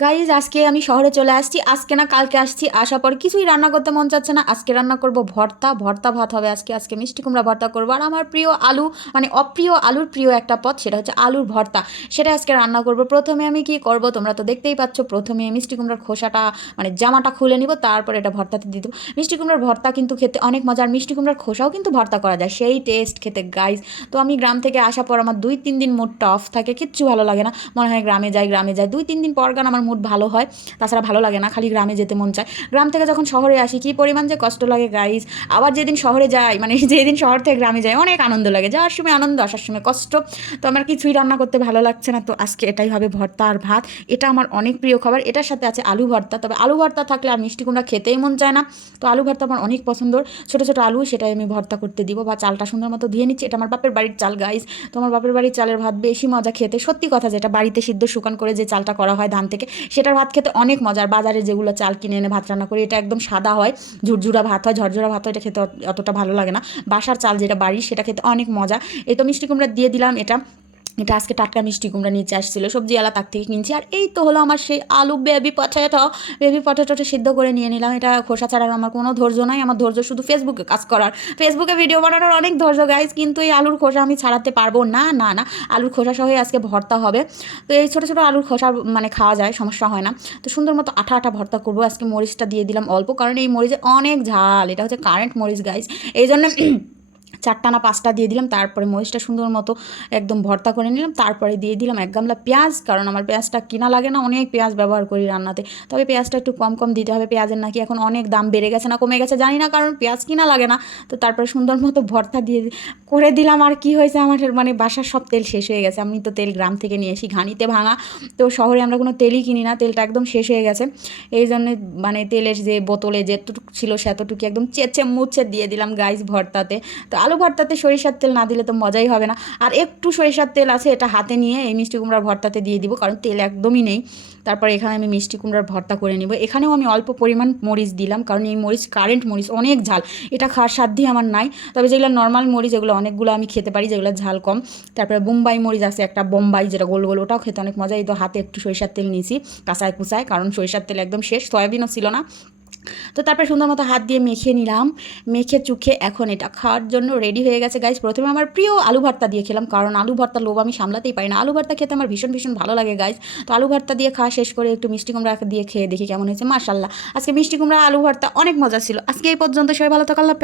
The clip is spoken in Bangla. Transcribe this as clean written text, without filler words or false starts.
গাইজ আজকে আমি শহরে চলে আসছি। আজকে না কালকে আসছি, আসার পর কিছুই রান্না করতে মন চাচ্ছে না। আজকে রান্না করব ভর্তা, ভর্তা ভাত হবে আজকে। আজকে মিষ্টি কুমড়া ভর্তা করবো। আর আমার প্রিয় আলু, মানে অপ্রিয় আলুর প্রিয় একটা পদ, সেটা হচ্ছে আলুর ভর্তা। সেটা আজকে রান্না করব। প্রথমে আমি কি করব তোমরা তো দেখতেই পাচ্ছ। প্রথমে মিষ্টি কুমড়ার খোসাটা, মানে জামাটা খুলে নিব, তারপর এটা ভর্তাতে দিয়ে দেবো। মিষ্টি কুমড়ার ভর্তা কিন্তু খেতে অনেক মজার। মিষ্টি কুমড়ার খোসাও কিন্তু ভর্তা করা যায়, সেই টেস্ট খেতে গাইজ। তো আমি গ্রাম থেকে আসার পর আমার 2-3 দিন মুডটা অফ থাকে, কিচ্ছু ভালো লাগে না। মনে হয় গ্রামে যাই গ্রামে যাই। 2-3 দিন পর গান আমার মুড ভালো হয়, তাছাড়া ভালো লাগে না, খালি গ্রামে যেতে মন চায়। গ্রাম থেকে যখন শহরে আসি কী পরিমাণ যে কষ্ট লাগে গাইজ। আবার যেদিন শহরে যাই, মানে যেদিন শহর থেকে গ্রামে যাই, অনেক আনন্দ লাগে। যাওয়ার সময় আনন্দ, আসার সময় কষ্ট। তো আমার কিছুই রান্না করতে ভালো লাগছে না, তো আজকে এটাই হবে, ভর্তা আর ভাত। এটা আমার অনেক প্রিয় খাবার। এটার সাথে আছে আলু ভর্তা, তবে আলু ভর্তা থাকলে আর মিষ্টি কুমড়া খেতেই মন চায় না। তো আলু ভর্তা আমার অনেক পছন্দ। ছোটো ছোটো আলু, সেটাই আমি ভর্তা করতে দিব। বা চালটা সুন্দর মতো ধুয়ে নিচ্ছি। এটা আমার বাপের বাড়ির চাল গাইজ। তো আমার বাপের বাড়ির চালের ভাত বেশি মজা খেতে, সত্যি কথা। যেটা বাড়িতে সিদ্ধ শুকান করে যে চালটা করা হয় ধান থেকে, সেটার ভাত খেতে অনেক মজার। বাজারে যেগুলো চাল কিনে এনে ভাত রান্না করি, এটা একদম সাদা হয়, ঝুরঝুরা ভাত হয়, ঝরঝরা ভাত হয়, এটা খেতে অতটা ভালো লাগে না। বাসার চাল যেটা বাড়ির, সেটা খেতে অনেক মজা। এই তো মিষ্টি কুমড়া দিয়ে দিলাম। এটা এটা আজকে টাটকা মিষ্টি কুমড়া নিচে আসছিলো সবজিওয়ালা, তার থেকে কিনছি। আর এই তো হলো আমার সেই আলু বেবি পটেটোটা সিদ্ধ করে নিয়ে নিলাম। এটা খোসা ছাড়ার আমার কোনো ধৈর্য নাই। আমার ধৈর্য শুধু ফেসবুকে কাজ করার, ফেসবুকে ভিডিও বানানোর অনেক ধৈর্য গাইজ। কিন্তু এই আলুর খোসা আমি ছাড়াতে পারবো না, না না। আলুর খোসা সহই আজকে ভর্তা হবে। তো এই ছোটো ছোটো আলুর খোসা মানে খাওয়া যায়, সমস্যা হয় না। তো সুন্দর মতো আঠা আঠা ভর্তা করবো আজকে। মরিচটা দিয়ে দিলাম অল্প, কারণ এই মরিচে অনেক ঝাল। এটা হচ্ছে কারেন্ট মরিচ গাইজ, এই জন্য 4টা না 5টা দিয়ে দিলাম। তারপরে মরিচটা সুন্দর মতো একদম ভর্তা করে নিলাম। তারপরে দিয়ে দিলাম 1 গামলা পেঁয়াজ, কারণ আমার পেঁয়াজটা কিনা লাগে না, অনেক পেঁয়াজ ব্যবহার করি রান্নাতে। তবে পেঁয়াজটা একটু কম কম দিতে হবে। পেঁয়াজের নাকি এখন অনেক দাম বেড়ে গেছে, না কমে গেছে জানি না, কারণ পেঁয়াজ কিনা লাগে না। তো তারপরে সুন্দর মতো ভর্তা দিয়ে করে দিলাম। আর কি হয়েছে, আমার মানে বাসার সব তেল শেষ হয়ে গেছে। আমি তো তেল গ্রাম থেকে নিয়ে আসি ঘানিতে ভাঙা। তো শহরে আমরা কোনো তেলই কিনি না, তেলটা একদম শেষ হয়ে গেছে। এই জন্য মানে তেলের যে বোতলে যেটুকু ছিল সেতটুকু একদম চেঁচে মুছে দিয়ে দিলাম গাইস ভর্তাতে। তো আলু ভর্তাতে সরিষার তেল না দিলে তো মজাই হবে না। আর একটু সরিষার তেল আছে, এটা হাতে নিয়ে এই মিষ্টি কুমড়ার ভর্তাতে দিয়ে দিব, কারণ তেল একদমই নেই। তারপর এখানে আমি মিষ্টি কুমড়ার ভর্তা করে নিব। এখানেও আমি অল্প পরিমাণ মরিচ দিলাম, কারণ এই মরিচ কারেন্ট মরিচ, অনেক ঝাল। এটা খাওয়ার সাধ্যই আমার নাই। তবে যেগুলো নর্মাল মরিচ, এগুলো অনেকগুলো আমি খেতে পারি, যেগুলো ঝাল কম। তারপরে বোম্বাই মরিচ আছে একটা, বোম্বাই যেটা গোল গোল, ওটাও খেতে অনেক মজা। এই তো হাতে একটু সরিষার তেল নিয়েছি, কাঁচায় কুচায়, কারণ সরিষার তেল একদম শেষ, সয়াবিনও ছিল না। তো তারপরে সুন্দর মতো হাত দিয়ে মেখে নিলাম। মেখে চুখে এখন এটা খাওয়ার জন্য রেডি হয়ে গেছে গাইজ। প্রথমে আমার প্রিয় আলু ভর্তা দিয়ে খেলাম, কারণ আলু ভর্তার লোভ আমি সামলাতেই পারি না। আলু ভর্তা খেতে আমার ভীষণ ভীষণ ভালো লাগে গাইজ। তো আলু ভর্তা দিয়ে খাওয়া শেষ করে একটু মিষ্টি কুমড়া দিয়ে খেয়ে দেখি কেমন হয়েছে। মাশাল্লাহ, আজকে মিষ্টি কুমড়া আলু ভর্তা অনেক মজা ছিল। আজকে এই পর্যন্ত, সবাই ভালো থাকো, আল্লাহ হাফেজ।